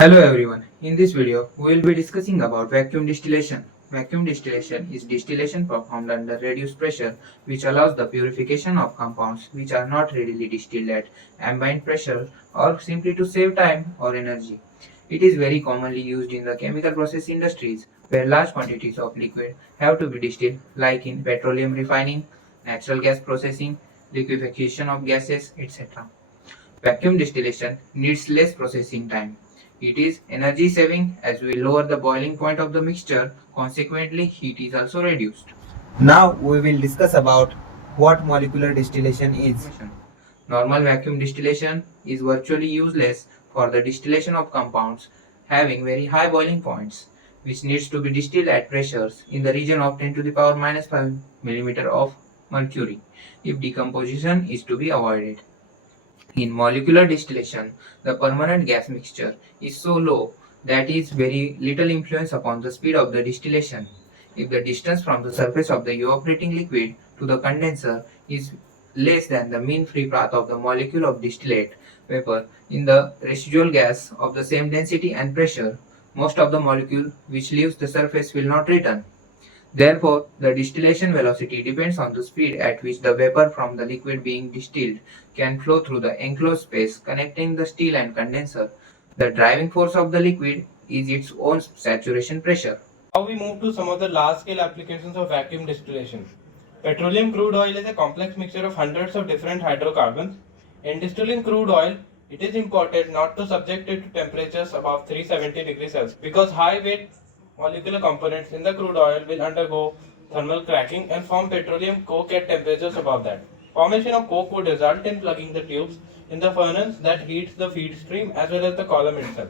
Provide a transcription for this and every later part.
Hello everyone, in this video we will be discussing about vacuum distillation. Vacuum distillation is distillation performed under reduced pressure which allows the purification of compounds which are not readily distilled at ambient pressure or simply to save time or energy. It is very commonly used in the chemical process industries where large quantities of liquid have to be distilled like in petroleum refining, natural gas processing, liquefaction of gases, etc. Vacuum distillation needs less processing time. It is energy saving as we lower the boiling point of the mixture, consequently heat is also reduced. Now we will discuss about what molecular distillation is. Normal vacuum distillation is virtually useless for the distillation of compounds having very high boiling points, which needs to be distilled at pressures in the region of 10 to the power minus 5 mm of mercury if decomposition is to be avoided. In molecular distillation, the permanent gas mixture is so low that is very little influence upon the speed of the distillation. If the distance from the surface of the evaporating liquid to the condenser is less than the mean free path of the molecule of distillate vapor in the residual gas of the same density and pressure, most of the molecule which leaves the surface will not return. Therefore, the distillation velocity depends on the speed at which the vapor from the liquid being distilled can flow through the enclosed space connecting the still and condenser. The driving force of the liquid is its own saturation pressure. Now we move to some of the large-scale applications of vacuum distillation. Petroleum crude oil is a complex mixture of hundreds of different hydrocarbons. In distilling crude oil, it is important not to subject it to temperatures above 370 degrees Celsius because high-weight molecular components in the crude oil will undergo thermal cracking and form petroleum coke at temperatures above that. Formation of coke would result in plugging the tubes in the furnace that heats the feed stream as well as the column itself.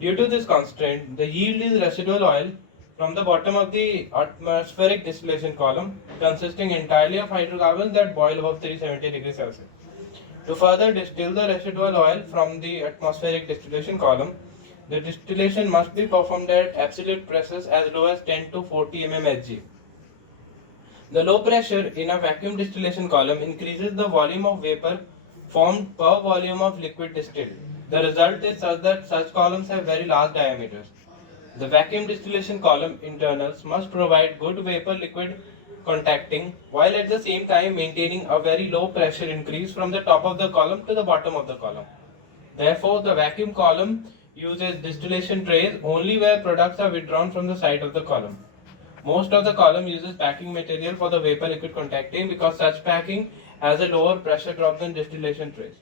Due to this constraint, the yield is residual oil from the bottom of the atmospheric distillation column, consisting entirely of hydrocarbons that boil above 370 degrees Celsius. To further distill the residual oil from the atmospheric distillation column, the distillation must be performed at absolute pressures as low as 10 to 40 mmHg. The low pressure in a vacuum distillation column increases the volume of vapor formed per volume of liquid distilled. The result is such that such columns have very large diameters. The vacuum distillation column internals must provide good vapor-liquid contacting while at the same time maintaining a very low pressure increase from the top of the column to the bottom of the column. Therefore, the vacuum column uses distillation trays only where products are withdrawn from the side of the column. Most of the column uses packing material for the vapor-liquid contacting because such packing has a lower pressure drop than distillation trays.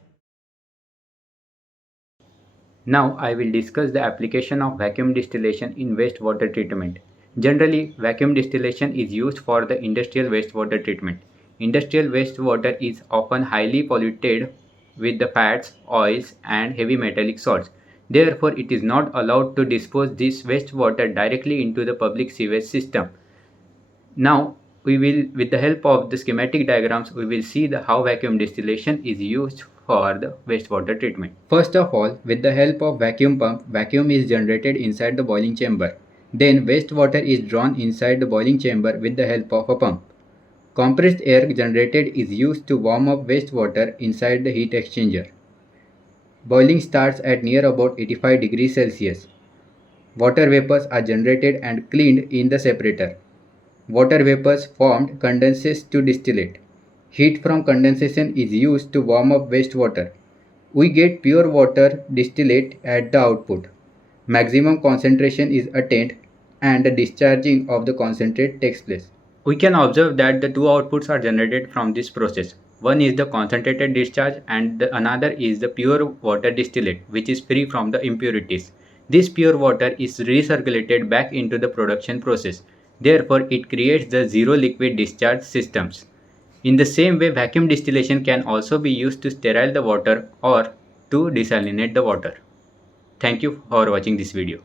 Now I will discuss the application of vacuum distillation in wastewater treatment. Generally, vacuum distillation is used for the industrial wastewater treatment. Industrial wastewater is often highly polluted with the fats, oils, and heavy metallic salts. Therefore, it is not allowed to dispose this wastewater directly into the public sewage system. Now, with the help of the schematic diagrams, we will see how vacuum distillation is used for the wastewater treatment. First of all, with the help of vacuum pump, vacuum is generated inside the boiling chamber. Then wastewater is drawn inside the boiling chamber with the help of a pump. Compressed air generated is used to warm up wastewater inside the heat exchanger. Boiling starts at near about 85 degrees Celsius. Water vapors are generated and cleaned in the separator. Water vapors formed condenses to distillate. Heat from condensation is used to warm up wastewater. We get pure water distillate at the output. Maximum concentration is attained and the discharging of the concentrate takes place. We can observe that the two outputs are generated from this process. One is the concentrated discharge and another is the pure water distillate, which is free from the impurities. This pure water is recirculated back into the production process. Therefore, it creates the zero liquid discharge systems. In the same way, vacuum distillation can also be used to sterile the water or to desalinate the water. Thank you for watching this video.